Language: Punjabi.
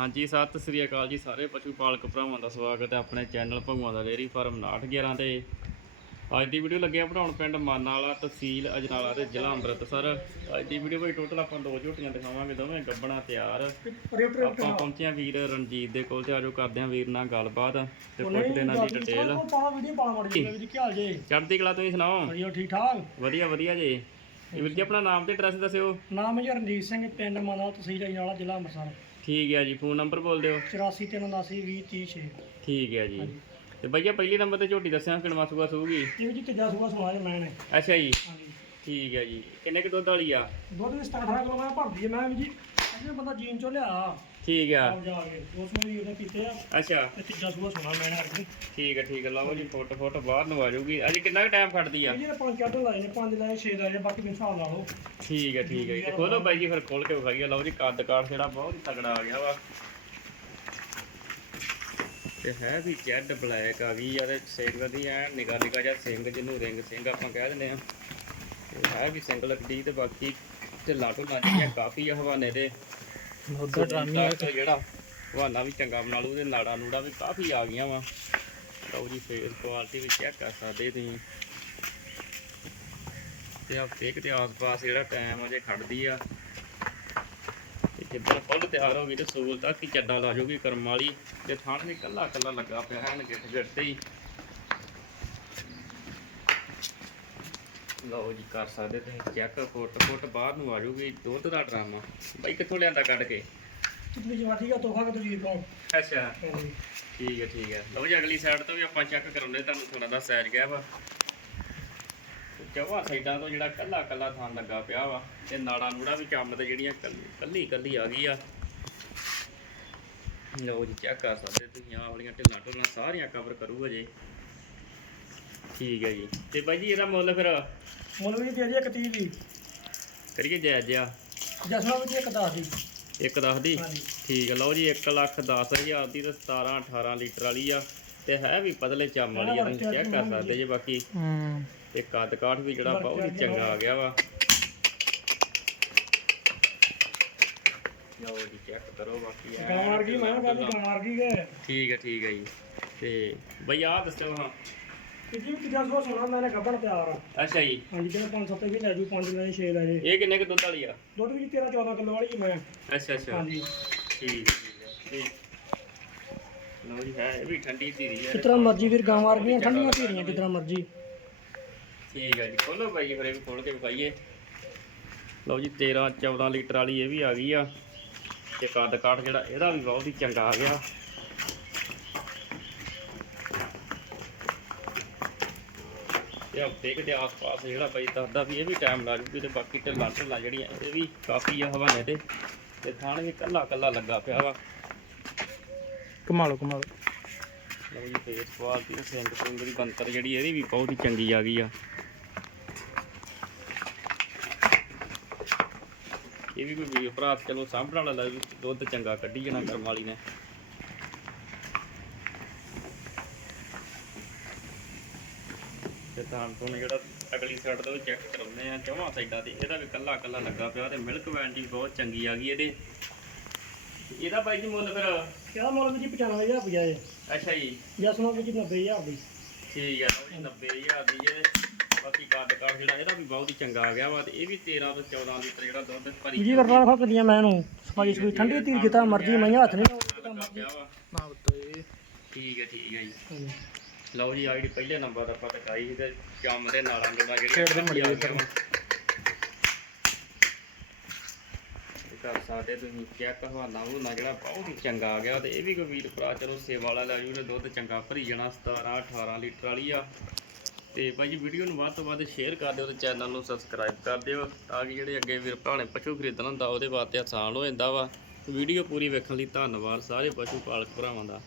ਹਾਂਜੀ ਸਤਿ ਸ੍ਰੀ ਅਕਾਲ ਜੀ ਸਾਰੇ ਪਸ਼ੂ ਪਾਲਕ ਭਰਾਵਾਂ ਦਾ ਸਵਾਗਤ ਹੈ ਆਪਣੇ ਚੈਨਲ ਭਗਵਾਨ ਦਾ ਡੇਅਰੀ ਫਾਰਮ 911 ਤੇ। ਅੱਜ ਦੀ ਵੀਡੀਓ ਲੱਗਿਆ ਬਣਾਉਣ ਪਿੰਡ ਮਾਨਾਲਾ ਤਹਿਸੀਲ ਅਜਨਾਲਾ ਤੇ ਜ਼ਿਲ੍ਹਾ ਅੰਮ੍ਰਿਤਸਰ। ਅੱਜ ਦੀ ਵੀਡੀਓ ਵਿੱਚ ਟੋਟਲ ਆਪਾਂ ਦੋ ਝੋਟੀਆਂ ਦਿਖਾਵਾਂਗੇ ਦੋਵੇਂ ਗੱਬਣਾ ਤਿਆਰ। ਆਪਾਂ ਪਹੁੰਚੇ ਹਾਂ ਵੀਰ ਰਣਜੀਤ ਦੇ ਕੋਲ ਤੇ ਆਜੋ ਕਰਦੇ ਹਾਂ ਵੀਰ ਨਾਲ ਗੱਲਬਾਤ ਤੇ ਪੁੱਛਦੇ ਇਹਨਾਂ ਦੀ ਡਿਟੇਲ ਚੜ੍ਹਦੀ ਕਲਾ ਤੁਸੀਂ ਸੁਣਾਓ? ਵਧੀਆ ਠੀਕ ਠਾਕ। ਵਧੀਆ ਵਧੀਆ ਜੀ। ਇਹ ਵੀਰ ਜੀ ਆਪਣਾ ਨਾਮ ਤੇ ਐਡਰੈਸ ਦੱਸਿਓ। ਨਾਮ ਹੈ ਜੀ ਰਣਜੀਤ ਸਿੰਘ ਪਿੰਡ ਮਾਨਾ ਤਹਿਸੀਲ ਅਜਨਾਲਾ ਜ਼ਿਲ੍ਹਾ ਅੰਮ੍ਰਿਤਸਰ। ਠੀਕ ਹੈ ਜੀ ਫੋਨ ਨੰਬਰ ਬੋਲ ਦਿਓ। 8439802036 ਠੀਕ ਹੈ ਜੀ। ਤੇ ਭਈਆ ਪਹਿਲੇ ਨੰਬਰ ਤੇ ਝੋਟੀ ਦੱਸਿਆ ਕਿਣਵਾ ਸੂਆ ਸੂਗੀ ਇਹ ਜੀ ਤੀਜਾ ਸੂਆ ਸਮਾਜ ਮੈਂ ਨੇ ਅੱਛਾ ਜੀ। ਠੀਕ ਹੈ ਜੀ। ਕਿੰਨੇ ਕੁ ਦੁੱਧ ਵਾਲੀ ਆ? ਦੁੱਧ ਵੀ 17 ਕਿਲੋ ਮੈਂ ਭਰਦੀ ਹੈ ਮੈਂ ਵੀ ਜੀ ਇਹਨੇ ਬੰਦਾ ਜੀਨ ਚੋਂ ਲਿਆ ਠੀਕ ਆ। ਆਪ ਜਾ ਕੇ। ਉਸ ਨੂੰ ਵੀ ਉਹਨੇ ਕੀਤੇ ਆ। ਅੱਛਾ। ਤੇ ਤੀਜਾ ਸੂਆ ਸੁਣਾ ਮੈਂ ਨੇ ਅਰਜੀ ਠੀਕ ਹੈ ਠੀਕ ਹੈ ਲਓ ਜੀ ਫੁੱਟ ਫੁੱਟ ਬਾਹਰ ਨੂੰ ਆ ਜਾਊਗੀ। ਅਜੇ ਕਿੰਨਾ ਕੁ ਟਾਈਮ ਖੜਦੀ ਆ? ਇਹ ਜਿਹੜੇ ਪੰਜ ਕੱਢ ਲਾਏ ਨੇ ਪੰਜ ਲਾਏ 6 ਲਾਏ ਬਾਕੀ ਦੇ ਹਿਸਾਬ ਲਾ ਲਓ ਠੀਕ ਹੈ ਠੀਕ ਹੈ ਜੀ। ਤੇ ਖੋਲੋ ਬਾਈ ਜੀ ਫਿਰ ਖੋਲ ਕੇ ਵਿਖਾਈਏ। ਲਓ ਜੀ ਕੱਦ ਕਾਠ ਜਿਹੜਾ ਬਹੁਤ ਹੀ ਤਗੜਾ ਆ ਗਿਆ ਵਾ। ਤੇ ਹੈ ਵੀ ਜੈਡ ਬਲੈਕ ਆ ਗਈ ਆ ਤੇ ਸਿੰਘ ਦੀ ਐ। ਨਿਗਾ ਨਿਗਾ ਜਿਹਾ ਸਿੰਘ ਜਿਹਨੂੰ ਰਿੰਗ ਸਿੰਘ ਆਪਾਂ ਕਹਿ ਦਿੰਦੇ ਆ। ਤੇ ਹੈ ਵੀ ਸਿੰਗਲ ਦੀ ਤੇ ਬਾਕੀ ਢਿੱਲਾ ਢੁੱਲਾ ਜਿਹੜੀਆਂ ਕਾਫੀ ਆ ਹਵਾਨੇ ਦੇ। ਜਿਹੜਾ ਹਵਾਨਾ ਵੀ ਚੰਗਾ ਬਣਾ ਲੂ ਤੇ ਨਾੜਾ ਨੂੜਾ ਵੀ ਕਾਫੀ ਆ ਗਈਆਂ ਵਾ। ਲਓ ਜੀ ਫੇਸ ਕੁਆਲਿਟੀ ਵੀ ਚੈੱਕ ਕਰ ਸਕਦੇ ਤੁਸੀਂ। ਤੇ ਆ ਫੇਕ ਤੇ ਆਸ-ਪਾਸ ਜਿਹੜਾ ਟਾਈਮ ਅਜੇ ਖੜਦੀ ਆ। ਜਿੱਦਾਂ ਫੁੱਲ ਤਿਆਰ ਹੋ ਗਈ ਤੇ ਸੂਲ ਤੱਕ ਹੀ ਚੱਡਾ ਲਾ ਜਾਊਗੀ ਕਰਮ ਵਾਲੀ। ਤੇ ਥਾਣ ਵੀ ਕੱਲਾ ਕੱਲਾ ਲੱਗਾ ਪਿਆ ਹੈ ਗਿੱਟ ਗਿੱਟ ਤੇ ਹੀ। ਲਓ ਜੀ ਕਰ ਸਕਦੇ ਤੁਸੀਂ ਚੈੱਕ ਫੁੱਟ ਫੁੱਟ ਬਾਹਰ ਨੂੰ ਆ ਜਾਊਗੀ ਦੁੱਧ ਦਾ ਡਰਾਮਾ। ਬਾਈ ਕਿੱਥੋਂ ਲਿਆਂਦਾ ਕੱਢ ਕੇ? ਤੁਸੀਂ ਜਵਾਟੀ ਦਾ ਤੋਹਫਾ ਕਿ ਤੁਸੀਂ ਕਹੋ ਅੱਛਾ। ਠੀਕ ਹੈ ਠੀਕ ਹੈ ਲਓ ਜੀ ਅਗਲੀ ਸਾਈਡ ਤੋਂ ਵੀ ਆਪਾਂ ਚੈੱਕ ਕਰਾਉਂਦੇ ਤੁਹਾਨੂੰ ਥੋੜਾ ਦਾ ਸੈਰ ਗਿਆ ਵਾ। ਚੌਹਾਂ ਸਾਈਡਾਂ ਤੋਂ ਜਿਹੜਾ ਕੱਲਾ ਕੱਲਾ ਥਾਂ ਲੱਗਾ ਪਿਆ ਵਾ ਤੇ ਨਾੜਾ ਨੂੜਾ ਵੀ ਚੰਮ ਤੇ ਜਿਹੜੀਆਂ ਕੱਲੀ ਕੱਲੀ ਕੱਲੀ ਆ ਗਈ ਆ। ਲਓ ਜੀ ਚੈੱਕ ਕਰ ਸਕਦੇ ਤੁਸੀਂ ਆਹ ਵਾਲੀਆਂ ਢਿੱਲਾਂ ਢੁੱਲਾਂ ਸਾਰੀਆਂ ਕਵਰ ਕਰੂਗਾ ਜੀ। ਠੀਕ ਹੈ ਜੀ। ਤੇ ਬਾਈ ਜੀ ਇਹਦਾ ਮੁੱਲ ਫਿਰ ਮੁੱਲ ਵੀ ਦੇ ਦੀ ਇੱਕ ਤੀਹ ਦੀ। ਕਰੀਏ ਜਾਇਜ਼ ਜਿਹਾ? ਜਸਵਾ ਵਿੱਚ ਇੱਕ ਦਸ ਦੀ। ਇੱਕ ਦਸ ਦੀ? ਹਾਂਜੀ। ਠੀਕ ਹੈ ਲਓ ਜੀ 1 ਲੱਖ 10 ਹਜ਼ਾਰ ਦੀ ਤੇ 17 18 ਲੀਟਰ ਵਾਲੀ ਆ। ਤੇ ਹੈ ਵੀ ਪਤਲੇ ਚੰਮ ਵਾਲੀ ਆ ਤੁਸੀਂ ਚੈੱਕ ਕਰ ਸਕਦੇ ਜੇ ਬਾਕੀ। ਹੂੰ। ਤੇ ਕੱਦ ਕਾਠ ਵੀ ਜਿਹੜਾ ਬਹੁਤ ਹੀ ਚੰਗਾ ਆ ਗਿਆ ਵਾ। ਲਓ ਜੀ ਚੈੱਕ ਕਰੋ ਬਾਕੀ ਐਨ ਗਾਂ ਮਾਰ ਗਈ ਮੈਂ ਕਿਹਾ ਗਾਂ ਮਾਰ ਗਈ ਗਏ ਠੀਕ ਹੈ ਠੀਕ ਹੈ ਜੀ। ਤੇ ਬਈ ਆਹ ਦੱਸੋ ਹਾਂ। ਕਿ ਜੀ ਤੀਜਾ ਸੂਆ ਸੁਣਾ ਮੈਨੇ ਗੱਬਣ ਤਿਆਰ ਆ। ਅੱਛਾ ਜੀ। ਹਾਂਜੀ ਜਿਹੜਾ 5-7 ਵੀ ਲੈ ਜੂ 5 ਲੈ 6 ਲੈ ਜੇ ਇਹ। ਕਿੰਨੇ ਕੁ ਦੁੱਧ ਵਾਲੀ ਆ? ਦੁੱਧ ਵੀ 13-14 ਕਿਲੋ ਵਾਲੀ ਮੈਂ। ਅੱਛਾ ਅੱਛਾ। ਹਾਂਜੀ। ਠੀਕ ਹੈ, ਠੀਕ ਹੈ ਠੀਕ। ਲਓ ਜੀ ਹੈ ਇਹ ਵੀ ਠੰਡੀ ਧੀਰੀ ਹੈ ਕਿਤਨਾ ਮਰਜ਼ੀ ਵੀਰ ਗਾਂ ਮਾਰ ਗਈਆਂ ਠੰਡੀਆਂ ਧੀਰੀਆਂ ਕਿਤਨਾ ਮਰਜ਼ੀ। ਠੀਕ ਹੈ ਜੀ ਖੋਲੋ ਬਾਈ ਫਿਰ ਇਹ ਵੀ ਖੋਲ ਕੇ ਵਿਖਾਈਏ। ਲਓ ਜੀ 13 14 ਲੀਟਰ ਵਾਲੀ ਇਹ ਵੀ ਆ ਗਈ ਆ। ਤੇ ਕੱਦ ਕਾਠ ਜਿਹੜਾ ਇਹਦਾ ਵੀ ਬਹੁਤ ਹੀ ਚੰਗਾ ਆ ਗਿਆ। ਤੇ ਹਫ਼ਤੇ ਕਿਤੇ ਆਸ-ਪਾਸ ਜਿਹੜਾ ਬਾਈ ਦੱਸਦਾ ਵੀ ਇਹ ਵੀ ਟਾਈਮ ਲਾ ਜੂਗੀ ਤੇ ਬਾਕੀ ਢਿੱਲਾਂ ਢਿੱਲਾਂ ਜਿਹੜੀਆਂ ਇਹ ਵੀ ਕਾਫੀ ਆ ਹਵਾਨੇ ਤੇ। ਤੇ ਥਾਣ ਵੀ ਕੱਲਾ ਕੱਲਾ ਲੱਗਾ ਪਿਆ ਵਾ। ਕਮਾਲੋ ਕਮਾਲੋ। ਲਓ ਜੀ ਫੇਸ ਕੁਆਲਿਟੀ ਤੇ ਸਿੰਗ ਸਿੰਗ ਦੀ ਬੰਤਰ ਜਿਹੜੀ ਇਹਦੀ ਵੀ ਬਹੁਤ ਹੀ ਚੰਗੀ ਆ ਗਈ ਆ। ਇਹ ਵੀ ਕੋਈ ਵੀਰ ਭਰਾ ਚਲੋ ਸਾਂਭਣ ਵਾਲਾ ਦੁੱਧ ਚੰਗਾ ਕੱਢੀ ਜਾਣਾ ਕਰਮ ਵਾਲੀ ਨੇ। ਤੇ ਤਾਂ ਜਿਹੜਾ ਅਗਲੀ ਸਾਈਡ ਤੋਂ ਚੈੱਕ ਕਰਾਉਂਦੇ ਆ ਚੌਹਾਂ ਸਾਈਡਾਂ ਤੇ। ਇਹਦਾ ਵੀ ਕੱਲਾ ਕੱਲਾ ਲੱਗਾ ਪਿਆ ਤੇ ਮਿਲਕ ਦੀ ਬਹੁਤ ਚੰਗੀ ਆ ਗਈ ਇਹਦੇ। ਇਹਦਾ ਬਾਈ ਜੀ ਮੁੱਲ ਫਿਰ? ਕਿਹਦਾ ਮੁੱਲ ਜੀ? 95000 ਰੁਪਇਆ ਹੈ ਅੱਛਾ ਜੀ। ਜਸਵਾ ਵਿੱਚ 90000 ਦੀ। ਠੀਕ ਲਓ ਜੀ 90000 ਦੀ ਇਹ। ਬਾਕੀ ਕੱਦ ਕਾਠ ਜਿਹੜਾ ਇਹਦਾ ਵੀ ਬਹੁਤ ਹੀ ਚੰਗਾ ਆ ਗਿਆ ਵਾ ਤੇ ਇਹ ਵੀ 13 ਤੋਂ 14 ਲੀਟਰ ਜਿਹੜਾ ਦੁੱਧ ਭਰੀ ਜੀ ਕਰਨਾ ਫੱਕਦੀਆਂ ਮੈਂ ਇਹਨੂੰ ਸਫ਼ਾਈ ਸਫ਼ਾਈ ਠੰਡੀ ਧੀਰ ਜਿੱਤਾ ਮਰਜ਼ੀ ਮੈਂ ਹੱਥ ਨਹੀਂ ਨਾ ਬਤੋਏ ਠੀਕ ਹੈ ਠੀਕ ਹੈ ਜੀ। ਲਓ ਜੀ ਆਈਡੀ ਪਹਿਲੇ ਨੰਬਰ ਦਾ ਆਪਾਂ ਟਕਾਈ ਸੀ ਤੇ ਚੰਮ ਦੇ ਨਾਲਾਂ ਜੋੜਾ ਜਿਹੜੀ ਖੇਡ ਦੇ ਮੜੀ ਵਾਂ। ਇਹ ਕਰ ਸਕਦੇ ਤੁਸੀਂ ਚੈੱਕ ਹਵਾਨਾ ਹੁਨਾ ਜਿਹੜਾ ਬਹੁਤ ਹੀ ਚੰਗਾ ਆ ਗਿਆ। ਤੇ ਇਹ ਵੀ ਕੋਈ ਵੀਰ ਭਰਾ ਚਲੋ ਸੇਵਾ ਵਾਲਾ ਲੈ ਜੂ ਤੇ ਦੁੱਧ ਚੰਗਾ ਭਰੀ ਜਾਣਾ 17 18 ਲੀਟਰ ਵਾਲੀ ਆ। ਤੇ ਭਾਈ ਜੀ ਵੀਡੀਓ ਨੂੰ ਵੱਧ ਤੋਂ ਵੱਧ ਸ਼ੇਅਰ ਕਰ ਦਿਓ ਤੇ ਚੈਨਲ ਨੂੰ ਸਬਸਕ੍ਰਾਈਬ ਕਰ ਦਿਓ ਤਾਂ ਕਿ ਜਿਹੜੇ ਅੱਗੇ ਵੀਰ ਭਰਾ ਨੇ ਪਸ਼ੂ ਖਰੀਦਣਾ ਹੁੰਦਾ ਉਹਦੇ ਵਾਸਤੇ ਆਸਾਨ ਹੋ ਜਾਂਦਾ ਵਾ। ਵੀਡੀਓ ਪੂਰੀ ਵੇਖਣ ਲਈ ਧੰਨਵਾਦ ਸਾਰੇ ਪਸ਼ੂ ਪਾਲਕ ਭਰਾਵਾਂ ਦਾ।